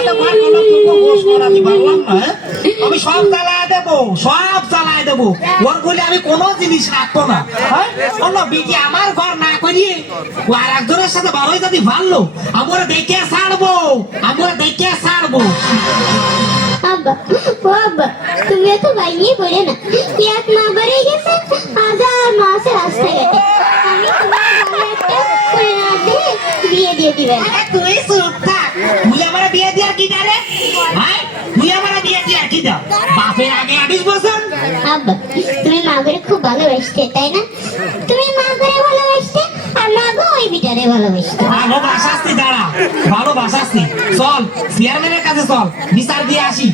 সাথে 5 লক্ষ ঘোষ করাতে পারলাম না। আমি সব চালায় দেবো ওর বলে আমি কোনো জিনিস রাখবো না। অন্য বিটি আমার ঘর না করিয়ে ও আর একজনের সাথে বারোই যদি ভালো আমরা দেখে ছাড়বো। আব্বা ও আব্বা তুমি এত বাইনিয়ে পড়ে না, এক মা বাড়ি গেছে, হাজার মাস রাস্তাঘাটে আমি তোমার ভালো একটা পরিণাম দিয়ে বিয়ে দিয়ে দিবেন। তুই চুপ থাক, তুই আমার বিয়ে দিয়ে কি দাঁড়ে? তুই আমার বিয়ে দিয়ে কি দাও? বাপের আগে 28 বছর। আব্বা তুমি মা করে খুব ভালোবাসতে তাই না? তুমি মা করে ভালোবাসতে আর মা গো ওই বিটারে ভালোবাসতে। ভালোবাসাস্তি দাঁড়া, ভালোবাসাস্তি চল চেয়ারম্যানের কাছে চল, বিচার দিয়ে আসি।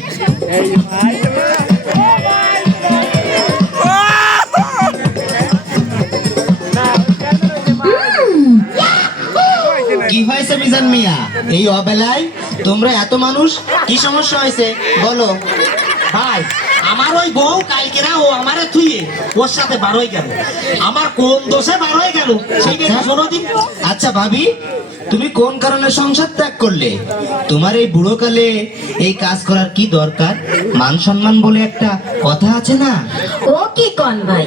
কি হয়েছে মিজান মিয়া, এই অবেলায় তোমরা এত মানুষ, কি সমস্যা হয়েছে বলো? ভাই আমার ওই বউ কালকেরা ও আমারে থুয়ে ওর সাথে বার হয়ে গেল। আমার কোন দোষে বার হয়ে গেল সেইটা শোনো দিন। আচ্ছা ভাবি, তুমি কোন কারণে সংসার ত্যাগ করলে? তোমার এই বুড়ো কালে এই কাজ করার কি দরকার? মান সম্মান বলে একটা কথা আছে না? ও কি কন ভাই,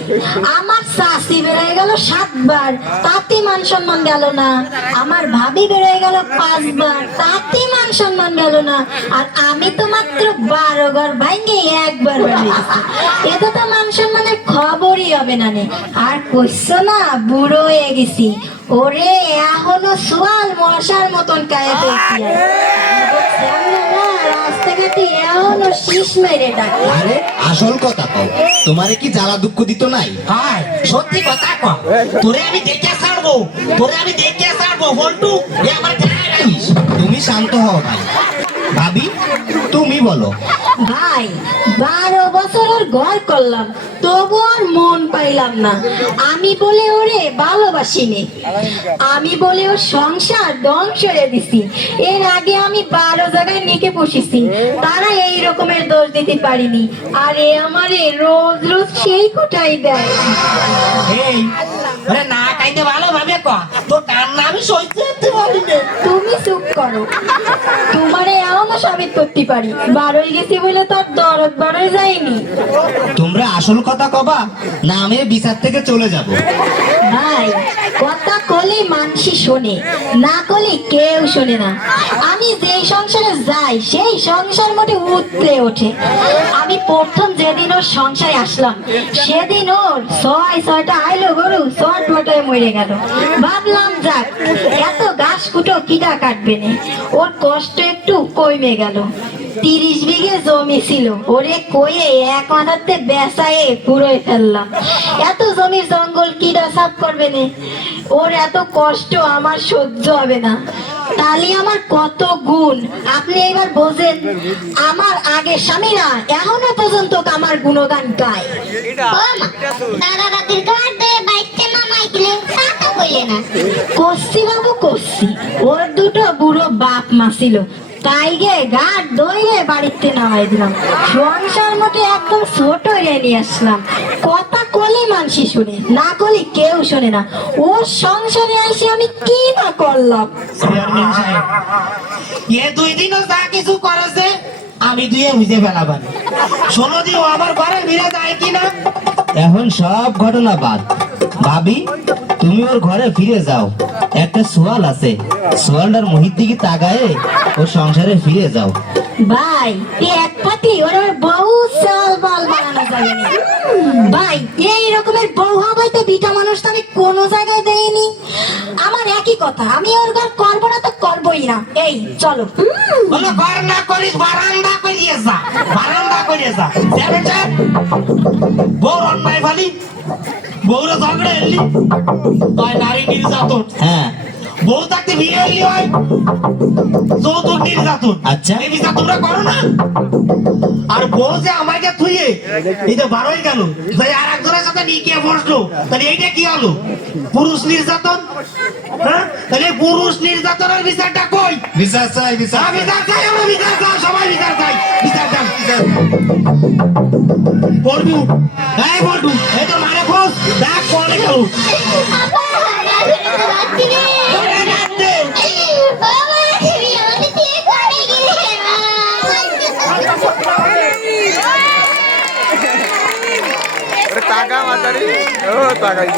আমার শাশি বেড়ে গেল 7 বার, তাতে মান সম্মান গেল না। আমার ভাবি বেড়ে গেল 5 বার, তাতে মান সম্মান গেল না। আর আমি তো মাত্র 12 ঘর ভাঙে একবার বেড়েছি, এতে তো মান সম্মানের খবরই হবে না নে। আর কইছো না বুড়ো হয়ে গেছি, ওরে এখনো সোয়াল মশার মতন কায়ে পেয়েছি। রাস্তাঘাটে এখনো শীষ মেরে ডাকে। আরে আসল কথা কও, তোমারে কি জ্বালা দুঃখ দিত নাই? ভাই সত্যি কথা কও, তোরে আমি দেখে ছাড়বো, বলটু এ আমার গায়ে লাগিস। তুমি শান্ত হও ভাই। ভাবি তুমি বলো। ভাই 12 বছর ওর ঘর করলাম, তবু আর মন পাইলাম না। আমি বলে ওরে ভালোবাসিনি, আমি বলে ওর সংসার ধ্বংস করে দিছি। এর আগে আমি 12 জায়গায় নিকে বসেছি, তারা এই রকমের দোষ দিতে পারিনি। আর এ আমারে রোজ রোজ সেই কোটাই দেয়। এই আরে না কাইতে ভালোভাবে কও, তোর কান্না আমি সহ্য করতে পারি না। তুমি চুপ করো, তোমারে এমনও সাবিত করতে পারি, 12 গেছি বলে তার দরদ বাড়ায় যায়নি। তোমরা আসল কথা কবা না আমি বিচার থেকে চলে যাব? ভাই কথা কলে মানসি শোনে, না কলে কেউ শোনে না। আমি যেই সংসারে যাই সেই সংসার মোটে উতলে ওঠে। আমি প্রথম যেদিন ওর সংসারে আসলাম সেদিন ওর 6টা আইলো গরু চটপটায় মরে গেল। ভাবলাম যাক এত ঘাস কুটো কিটা কাটবে না, ওর কষ্ট একটু কমে গেল। 30 বিঘে জমি ছিল, ওরে কয়ে এক মাথাতে বেসায়ে পুরোই ফেললাম। এত জমির জঙ্গল কিডা সাফ করবে না, ওর এত কষ্ট আমার সহ্য হবে না। তাহলে আমার কত গুণ আপনি এবার বোঝেন। আমার আগে স্বামীরা এখনো পর্যন্ত আমার গুণগান গায়। ও মা দাদা দাদির ঘর দিয়ে বাইতে নামাই দিলে তা তো কইলে না। কষি বাবু কষি, ওর দুটো বুড়ো বাপ মা ছিল, তাই গে ঘাট দইরে বাড়িতে নামাই দিলাম। সংসার মোটে একদম ছোট হয়ে নিয়ে আসলাম। কথা কলি মানসি শুনে, না কলি কেউ শোনে না। ওর সংসারে এসে আমি কি না করলাম। চেয়ারম্যান সাহেব এ 2 দিনও যা কিছু করেছে আমি দুয়ে বুঝে ফেলাবানি। শোনো দি ও আমার ঘরে ফিরে যায় কিনা। এখন সব ঘটনা বাদ, ভাবি তুমি ওর ঘরে ফিরে যাও। একটা সোয়াল আছে, সোয়ালটার মহিত দিকে তাকায়ে ওর সংসারে ফিরে যাও। ভাই এক পাতি ওর বউ চাল বাল বানানো যাবে না। ভাই এই রকমের বউ হবে তো বিটা মানুষ তো আমি কোনো জায়গায় দেইনি। আমার একই কথা, আমি ওর ঘর করবো না তো করবোই না। এই চলো। বলো ঘর না করিস বারান্দা করিয়ে যা, চেয়ারম্যান সাহেব বউর অন্যায় ফালি, বউরা ঝগড়া এলি তাই নারী নির্যাতন। হ্যাঁ বউ থাকতে বিয়ে হইলি হয় যৌতুক নির্যাতন। আচ্ছা। এই বিচার তোমরা করো না। আর বউ যে আমাকে থুয়ে এই তো 12 গেল, তাই আর একজনের সাথে নিয়ে বসলো, তাহলে এইটা কি হলো? পুরুষ নির্যাতন। হ্যাঁ তাহলে পুরুষ নির্যাতনের বিচারটা কই? বিচার চাই, বিচার বিচার চাই, আমরা বিচার চাই, সবাই বিচার চাই, বিচার চাই। বলটু বলটু এই তোর মানে খোঁজ দেখ কোনে গেল। আব্বা আমি তো বাচ্চি রে। ডাক দে। বাবা তুমি আমাকে দিয়ে কোনে গেলে? টাকা মাতারি ও টাকাই